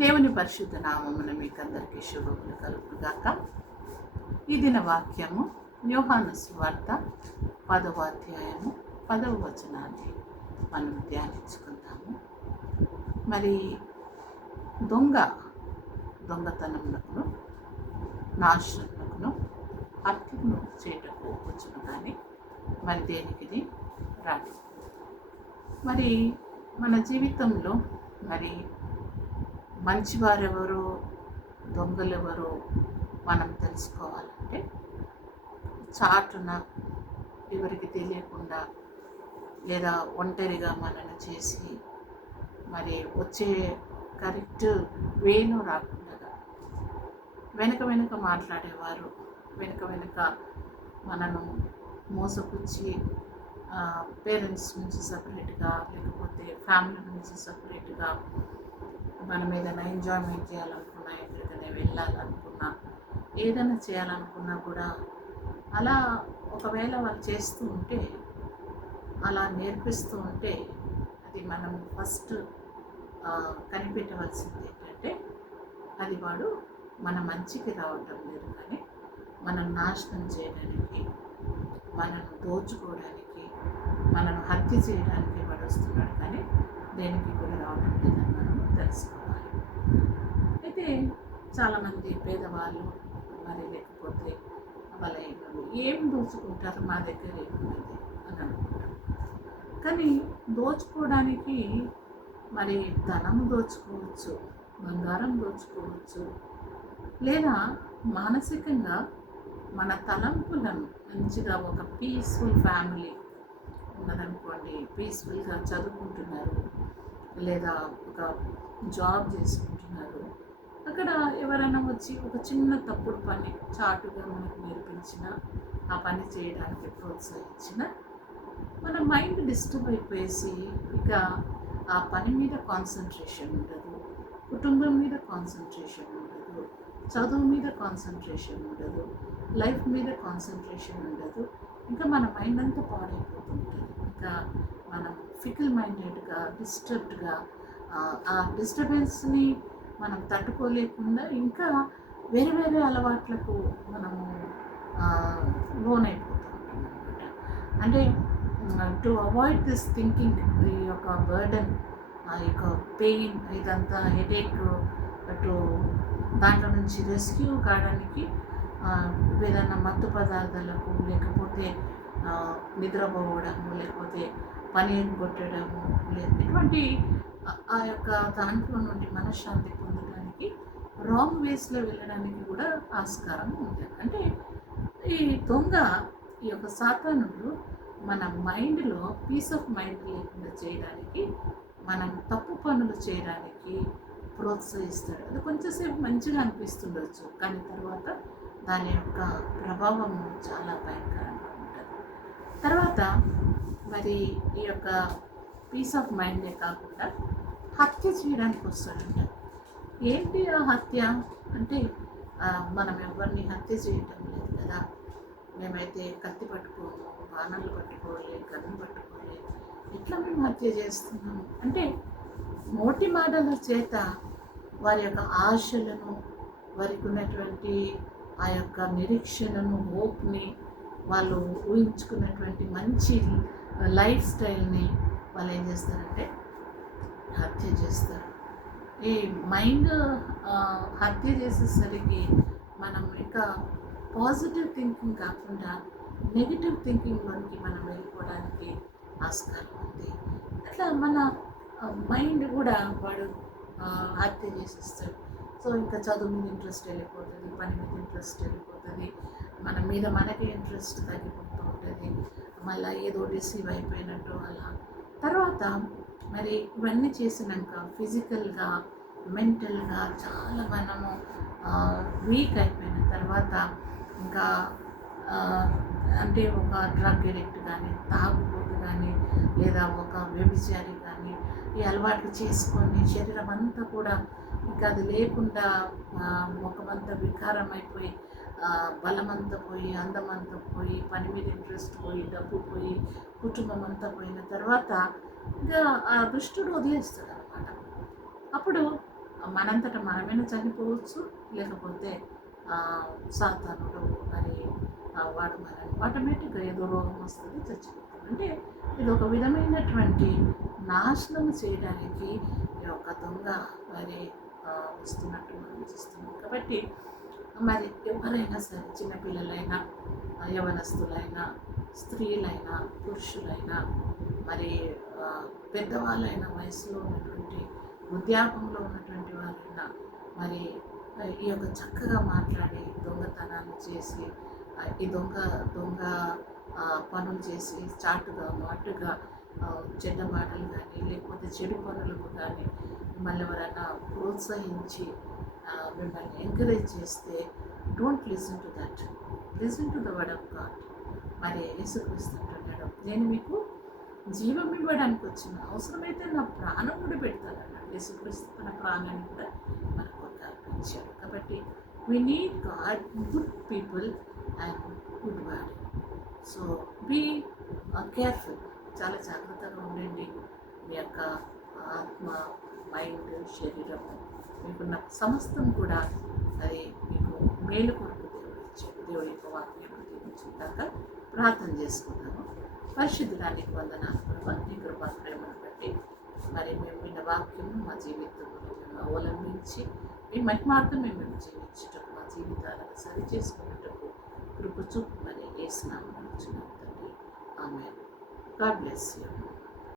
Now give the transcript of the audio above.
దేవుని పరిశుద్ధ నామమున మీకందరికీ శుభములు కలుగుగాక. ఈ దిన వాక్యము యోహాను సువార్త 10వ అధ్యాయము 10వ వచనాన్ని మనం ధ్యానించుకుందాము. మరి దొంగతనమునకును నాశనమునకును హత్యను చేయటకు వచ్చును కానీ మరి దేనికి రాదు. మరి మన జీవితంలో మరి మంచివారెవరో దొంగలెవరో మనం తెలుసుకోవాలంటే చాటున ఎవరికి తెలియకుండా లేదా ఒంటరిగా మనను చేసి మరి వచ్చే కరెక్ట్ వేలో రాకుండా వెనక మాట్లాడేవారు, వెనక మనను మోసపుచ్చి పేరెంట్స్ నుంచి సపరేట్గా లేకపోతే ఫ్యామిలీ నుంచి సపరేట్గా మనం ఏదైనా ఎంజాయ్మెంట్ చేయాలనుకున్నా, ఎక్కడికైనా వెళ్ళాలనుకున్నా, ఏదైనా చేయాలనుకున్నా కూడా అలా ఒకవేళ వాళ్ళు చేస్తూ ఉంటే, అలా నేర్పిస్తూ ఉంటే అది మనం ఫస్ట్ కనిపెట్టవలసింది ఏంటంటే అది వాడు మన మంచికి రావటం లేదు కానీ మనం నాశనం చేయడానికి, మనం దోచుకోవడానికి, మనను హత్య చేయడానికి వాడు వస్తున్నాడు కానీ దేనికి కూడా రావడం లేదని మనం తెలుసుకోవాలి. అయితే చాలామంది పేదవాళ్ళు మరి లేకపోతే బలహీనులు ఏం దోచుకుంటారు, మా దగ్గర ఏమున్నది అని అనుకుంటారు. కానీ దోచుకోవడానికి మరి ధనం దోచుకోవచ్చు, బంగారం దోచుకోవచ్చు, లేదా మానసికంగా మన తలంపులను మంచిగా ఒక పీస్ఫుల్ ఫ్యామిలీ ఉన్నదనుకోండి, పీస్ఫుల్గా చదువుకుంటున్నారు లేదా ఒక జాబ్ చేసుకుంటున్నారు, అక్కడ ఎవరైనా వచ్చి ఒక చిన్న తప్పుడు పని చాటుగా మనకు నేర్పించిన, ఆ పని చేయడానికి ప్రోత్సహించిన మన మైండ్ డిస్టర్బ్ అయిపోయేసి ఇక ఆ పని మీద కాన్సన్ట్రేషన్ ఉండదు, కుటుంబం మీద కాన్సన్ట్రేషన్ ఉండదు, చదువు మీద కాన్సన్ట్రేషన్ ఉండదు, లైఫ్ మీద కాన్సన్ట్రేషన్ ఉండదు. ఇంకా మన మైండ్ అంతా పాడైపోతుంటుంది. ఇంకా మనం ఫికల్ మైండెడ్గా డిస్టర్బ్డ్గా ఆ డిస్టర్బెన్స్ని మనం తట్టుకోలేకుండా ఇంకా వేరే అలవాట్లకు మనము లోనైపోతూ ఉంటాం అనమాట. అంటే టు అవాయిడ్ దిస్ థింకింగ్, ఈ యొక్క బర్డన్, ఈ యొక్క పెయిన్, ఇదంతా హెడేక్, టు దాంట్లో నుంచి రెస్క్యూ కావడానికి ఏదైనా మత్తు పదార్థాలకు లేకపోతే నిద్రపోవడము లేకపోతే పని కొట్టడము ఇటువంటి ఆ యొక్క దాంట్లో నుండి మనశ్శాంతి పొందడానికి రాంగ్ వేస్లో వెళ్ళడానికి కూడా ఆస్కారం ఉంది. అంటే ఈ దొంగ, ఈ యొక్క సాతానుడు మన మైండ్లో పీస్ ఆఫ్ మైండ్ లేకుండా చేయడానికి, మనం తప్పు పనులు చేయడానికి ప్రోత్సహిస్తాడు. అది కొంచెంసేపు మంచిగా అనిపిస్తుండొచ్చు కానీ తర్వాత దాని యొక్క ప్రభావం చాలా భయంకరంగా ఉంటుంది. తర్వాత మరి ఈ యొక్క పీస్ ఆఫ్ మైండే కాకుండా హత్య చేయడానికి వస్తాడంట. ఏంటి ఆ హత్య అంటే మనం ఎవరిని హత్య చేయటం లేదు కదా, మేమైతే కత్తి పట్టుకోము, బాణాలు పట్టుకోవాలి, గన్ను పట్టుకోవాలి, ఇట్లా మేము హత్య చేస్తున్నాము అంటే నోటి మాటల చేత వారి యొక్క ఆశలను, వారికి ఉన్నటువంటి ఆ యొక్క నిరీక్షణను, హోప్ని, వాళ్ళు ఊహించుకున్నటువంటి మంచి లైఫ్ స్టైల్ని వాళ్ళు ఏం చేస్తారంటే హత్య చేస్తారు. ఈ మైండ్ హత్య చేసేసరికి మనం ఇంకా పాజిటివ్ థింకింగ్ కాకుండా నెగిటివ్ థింకింగ్లోనికి మనం వెళ్ళిపోవడానికి ఆస్కారం ఉంది. అట్లా మన మైండ్ కూడా వాడు హత్య చేసేస్తాడు. సో ఇంకా చదువు మీద ఇంట్రెస్ట్ వెళ్ళిపోతుంది, పని మీద ఇంట్రెస్ట్ వెళ్ళిపోతుంది, మన మీద మనకి ఇంట్రెస్ట్ తగ్గిపోతూ ఉంటుంది, మళ్ళీ ఏదో డిసీవ్ అయిపోయినట్టు అలా. తర్వాత మరి ఇవన్నీ చేసినాక ఫిజికల్గా, మెంటల్గా చాలా మనము వీక్ అయిపోయిన తర్వాత ఇంకా అంటే ఒక డ్రగ్ ఎడిక్ట్ కానీ, తాగుబోతు కానీ, లేదా ఒక వ్యభిచారి కానీ ఈ అలవాట్లు చేసుకొని శరీరం అంతా కూడా ఇంకా అది లేకుండా ముఖమంతా వికారం అయిపోయి, బలమంతా పోయి, అందమంతా పోయి, పని మీద ఇంట్రెస్ట్ పోయి, డబ్బు పోయి, కుటుంబం అంతా పోయిన తర్వాత ఇంకా ఆ దుష్టుడు వదిలేస్తాడు అనమాట. అప్పుడు మనంతట మనమైనా చనిపోవచ్చు, లేకపోతే సాతానుడు మరి వాడు మనల్ని ఆటోమేటిక్గా ఏదో రోగం వస్తుంది, చచ్చిపోతుంది. అంటే ఇది ఒక విధమైనటువంటి నాశనం చేయడానికి ఈ యొక్క దొంగ మరి వస్తున్నట్టు మనం చూస్తున్నాం. కాబట్టి మరి ఎవరైనా సరే, చిన్నపిల్లలైనా, యవనస్తులైనా, స్త్రీలైనా, పురుషులైనా, మరి పెద్దవాళ్ళైన వయసులో ఉన్నటువంటి వృద్ధాపంలో ఉన్నటువంటి వాళ్ళైనా మరి ఈ యొక్క చక్కగా మాట్లాడి దొంగతనాన్ని చేసి ఈ దొంగ దొంగ పనులు చేసి చాటుగా మాటుగా చెడ్డ మాటలు కానీ లేకపోతే చెడు పనులకు కానీ మిమ్మల్ని ఎవరైనా ప్రోత్సహించి మిమ్మల్ని ఎంకరేజ్ చేస్తే don't listen to that, listen to the word of God. మరి యేసుక్రీస్తు అంటున్నాడు, నేను మీకు జీవం ఇవ్వడానికి వచ్చిన, అవసరమైతే నా ప్రాణం కూడా పెడతానన్నాడు. యేసుక్రీస్తు తన ప్రాణాన్ని కూడా మనకు అర్పించాడు. కాబట్టి we need God, good people and good word. So be careful, చాలా జాగ్రత్తగా ఉండండి. మీ యొక్క ఆత్మ, మైండ్, శరీరము, మీకున్న సమస్తం కూడా అది మీకు మేలు కొరకు దేవుడు ఇచ్చాడు. దేవుడి యొక్క వాక్యం దీవించుగాక. ప్రార్థన చేసుకుందాము. పరిశుద్ధానికి వందనాలు ప్రభా, నీ కృపా ప్రేమను బట్టి మరి మేము విన్న వాక్యం మా జీవితంలో మేము అవలంబించి మీ మహిమార్థం మేము జీవించుటకు, మా జీవితాలను సరి చేసుకున్నట్టుకు కృప చూపు మరి వేసినాము తండ్రి. ఆమేన్. God bless you.